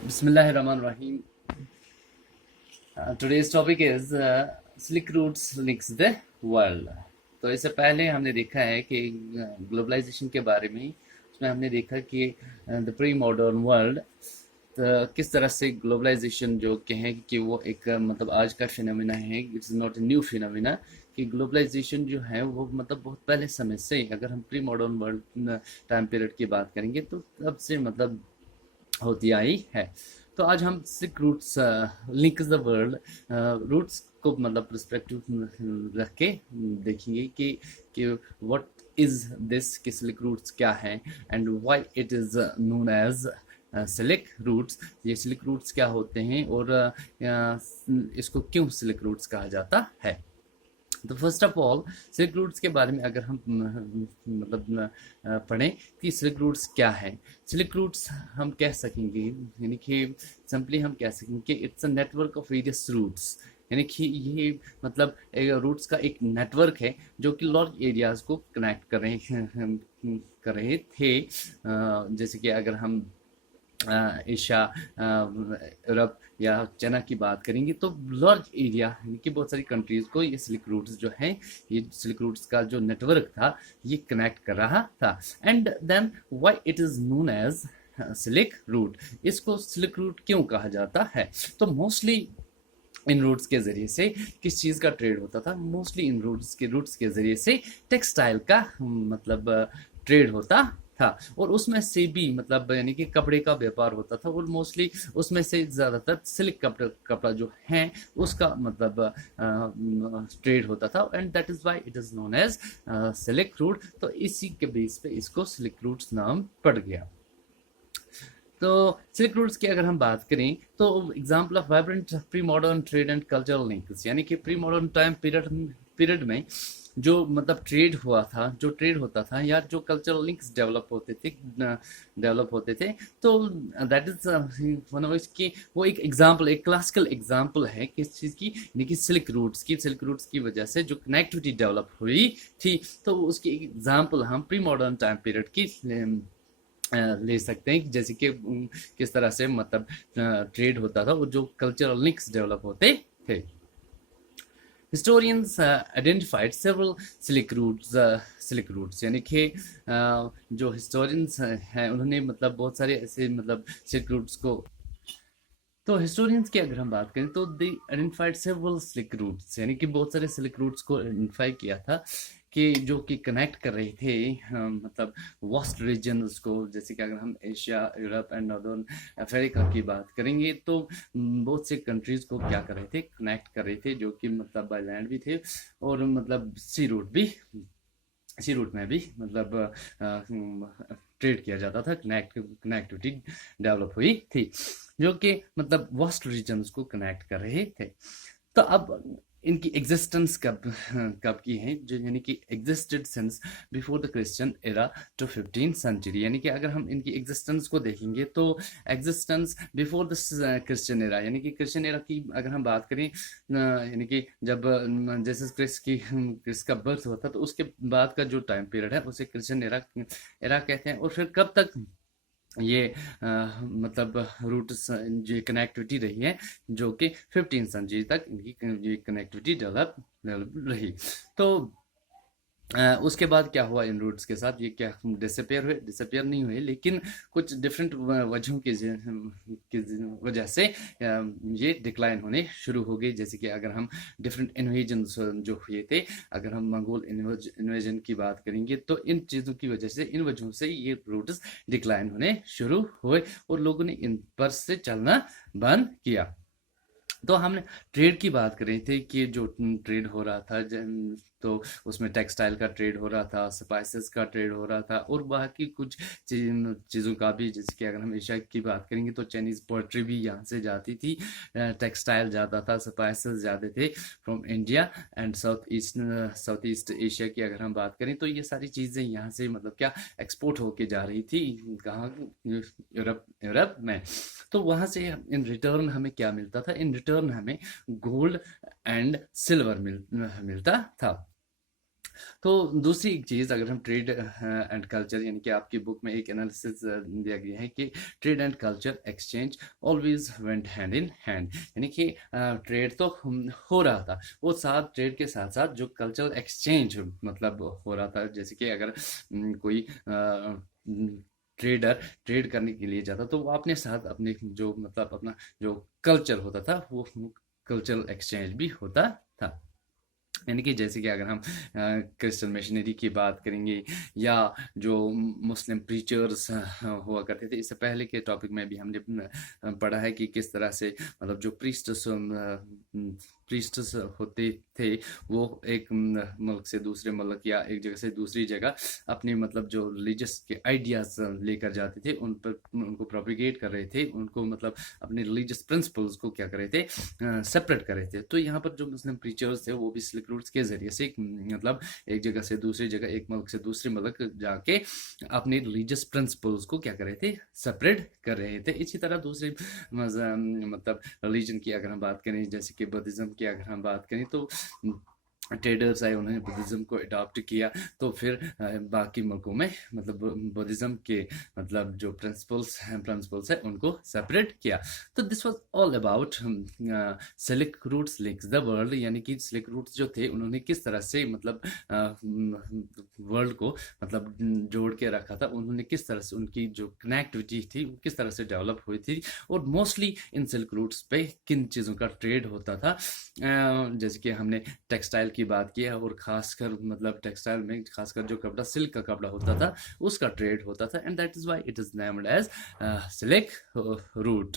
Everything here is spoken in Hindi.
Bismillahirrahmanirrahim. Today's topic is Silk Routes links the world. तो इससे पहले हमने देखा है कि ग्लोबलाइजेशन के बारे में, उसमें हमने देखा कि द प्री मॉडर्न वर्ल्ड किस तरह से ग्लोबलाइजेशन जो कहें कि वो एक मतलब आज का फिनोमिना है, it's not a new phenomena. कि ग्लोबलाइजेशन जो है वो मतलब बहुत पहले समय से, अगर हम pre modern world time period की बात करेंगे तो तब से मतलब होती आई है। तो आज हम silk routes link the world routes को मतलब पर्सपेक्टिव रख के देखेंगे कि व्हाट इज दिस, कि सिल्क रूट्स क्या है and why it is known as silk routes. ये सिल्क रूट्स क्या होते हैं और इसको क्यों सिल्क रूट्स कहा जाता है। तो first of all silk routes के बारे में अगर हम मतलब पढ़ें कि सिल्क रूट्स क्या है। सिल्क रूट्स हम कह सकेंगे, यानी कि सिंपली हम कह सकेंगे कि it's a network of various routes. यानी कि ये मतलब रूट्स का एक नेटवर्क है जो कि लार्ज एरियाज को कनेक्ट कर रहे थे। जैसे कि अगर हम एशिया, यूरोप या चाइना की बात करेंगे तो लार्ज एरिया यानी कि बहुत सारी कंट्रीज को ये सिल्क रूट्स जो है, ये सिल्क रूट्स का जो नेटवर्क था ये कनेक्ट कर रहा था। And then why it is known as silk route. इसको सिल्क रूट क्यों कहा जाता है? तो मोस्टली इन रूट्स के ज़रिए से किस चीज़ का ट्रेड होता था? मोस्टली इन रूट्स के ज़रिए से टेक्सटाइल का मतलब ट्रेड होता था। और उसमें से भी मतलब यानी कि कपड़े का व्यापार होता था और मोस्टली उसमें से ज़्यादातर सिल्क कपड़ा जो है उसका मतलब ट्रेड होता था। And that is why it is known as silk route. तो इसी के बेस पे इसको सिल्क रूट्स नाम पड़ गया। तो सिल्क रूट्स की अगर हम बात करें तो example of vibrant pre modern trade and cultural links, यानी कि प्री मॉडर्न टाइम पीरियड में जो मतलब ट्रेड हुआ था, जो ट्रेड होता था या जो कल्चरल लिंक्स डेवलप होते थे तो दैट इज वन ऑफ इसकी वो एक एग्जांपल, एक क्लासिकल एग्जांपल है किस चीज़ की, यानी कि सिल्क रूट्स की वजह से जो कनेक्टिविटी डेवलप हुई थी। तो उसकी एक एग्जांपल हम प्री मॉडर्न टाइम पीरियड की ले सकते हैं, जैसे कि किस तरह से मतलब ट्रेड होता था और जो कल्चरल लिंक्स डेवलप होते थे। Historians identified several silk routes, यानी कि जो हिस्टोरियंस हैं उन्होंने मतलब बहुत सारे ऐसे मतलब सिल्क रूट्स को, तो हिस्टोरियंस की अगर हम बात करें तो दे आइडेंटिफाइड सेवरल सिल्क रूट्स, यानी कि बहुत सारे सिल्क रूट्स को आइडेंटिफाई किया था कि जो कि कनेक्ट कर रहे थे मतलब वास्ट रीजन्स को। जैसे कि अगर हम Asia, Europe and northern Africa की बात करेंगे तो बहुत से कंट्रीज को क्या कर रहे थे, कनेक्ट कर रहे थे, जो कि मतलब बाय लैंड भी थे और मतलब सी रूट में भी मतलब ट्रेड किया जाता था, कनेक्टिविटी डेवलप हुई थी जो कि मतलब वास्ट रीजन्स को कनेक्ट कर रहे थे। तो अब इनकी एग्जिस्टेंस कब की है, जो यानी कि existed since before the Christian era to 15th century. यानी कि अगर हम इनकी एग्जिस्टेंस को देखेंगे तो existence before the Christian era, यानी कि क्रिश्चियन एरा की अगर हम बात करें, यानी कि जब जैसे क्रिस्ट का बर्थ हुआ था तो उसके बाद का जो टाइम पीरियड है उसे क्रिश्चियन एरा कहते हैं। और फिर कब तक ये मतलब रूट जो कनेक्टिविटी रही है, जो कि 15th सेंचुरी तक इनकी ये कनेक्टिविटी डेवलप रही। तो उसके बाद क्या हुआ इन रूट्स के साथ, ये क्या डिसअपियर नहीं हुए, लेकिन कुछ डिफरेंट वजहों की वजह से ये डिक्लाइन होने शुरू हो गई। जैसे कि अगर हम डिफरेंट इन्वेजन जो हुए थे, अगर हम मंगोल इन्वेजन की बात करेंगे तो इन चीज़ों की वजह से, इन वजहों से ये रूट्स डिक्लाइन होने शुरू हुए और लोगों ने इन पर से चलना बंद किया। तो हमने ट्रेड की बात कर रहे थे कि जो ट्रेड हो रहा था तो उसमें टेक्सटाइल का ट्रेड हो रहा था, स्पाइसेस का ट्रेड हो रहा था और बाकी कुछ चीज़ों का भी। जैसे कि अगर हम एशिया की बात करेंगे तो चाइनीज़ पोल्ट्री भी यहाँ से जाती थी, टेक्सटाइल ज़्यादा था, स्पाइसेस ज़्यादा थे from India and south east Asia की अगर हम बात करें तो ये सारी चीज़ें यहाँ से मतलब क्या एक्सपोर्ट होके जा रही थी, कहाँ, यूरोप में। तो वहाँ से इन रिटर्न हमें क्या मिलता था? इन रिटर्न हमें गोल्ड एंड सिल्वर मिलता था। तो दूसरी एक चीज़, अगर हम ट्रेड एंड कल्चर, यानी कि आपकी बुक में एक एनालिसिस दिया गया है कि trade and culture exchange always went hand in hand, यानी कि ट्रेड तो हो रहा था, वो साथ ट्रेड के साथ साथ जो कल्चरल एक्सचेंज मतलब हो रहा था, जैसे कि अगर कोई ट्रेडर ट्रेड करने के लिए जाता तो वो अपने साथ अपने जो मतलब अपना जो कल्चर होता था वो कल्चरल एक्सचेंज भी होता था। यानी कि जैसे कि अगर हम क्रिश्चियन मिशनरी की बात करेंगे या जो मुस्लिम प्रीचर्स हुआ करते थे, इससे पहले के टॉपिक में भी हमने पढ़ा है कि किस तरह से मतलब जो प्रीस्टस होते थे वो एक मुल्क से दूसरे मुल्क या एक जगह से दूसरी जगह अपने मतलब जो रिलीजियस के आइडियाज लेकर जाते थे, उन पर उनको प्रोपिगेट कर रहे थे, उनको मतलब अपने रिलीजियस प्रिंसिपल्स को क्या कर रहे थे, सेपरेट कर रहे थे। तो यहाँ पर जो मुस्लिम प्रीचर्स थे वो भी सिल्क रूट्स के जरिए से मतलब एक जगह से दूसरी जगह, एक मुल्क से दूसरे मुल्क जाके अपने रिलीजियस प्रिंसिपल्स को क्या कर रहे थे, सेपरेट कर रहे थे। इसी तरह दूसरे मतलब रिलीजन की अगर हम बात करें, जैसे कि बुद्धिज्म की अगर हम बात करें, तो ट्रेडर्स आए, उन्होंने बुद्धिज्म को अडॉप्ट किया, तो फिर बाकी मुल्कों में मतलब बुद्धिज्म के मतलब जो प्रिंसिपल्स है उनको सेपरेट किया। तो this was all about silk routes links the world, यानी कि सिल्क रूट्स जो थे उन्होंने किस तरह से मतलब वर्ल्ड को मतलब जोड़ के रखा था, उन्होंने किस तरह से उनकी जो कनेक्टिविटी थी किस तरह से डेवलप हुई थी, और मोस्टली इन सिल्क रूट्स पे किन चीज़ों का ट्रेड होता था। जैसे कि हमने टेक्सटाइल की बात की है, और खासकर मतलब टेक्सटाइल में खासकर जो कपड़ा सिल्क का कपड़ा होता था उसका ट्रेड होता था, and that is why it is named as silk root.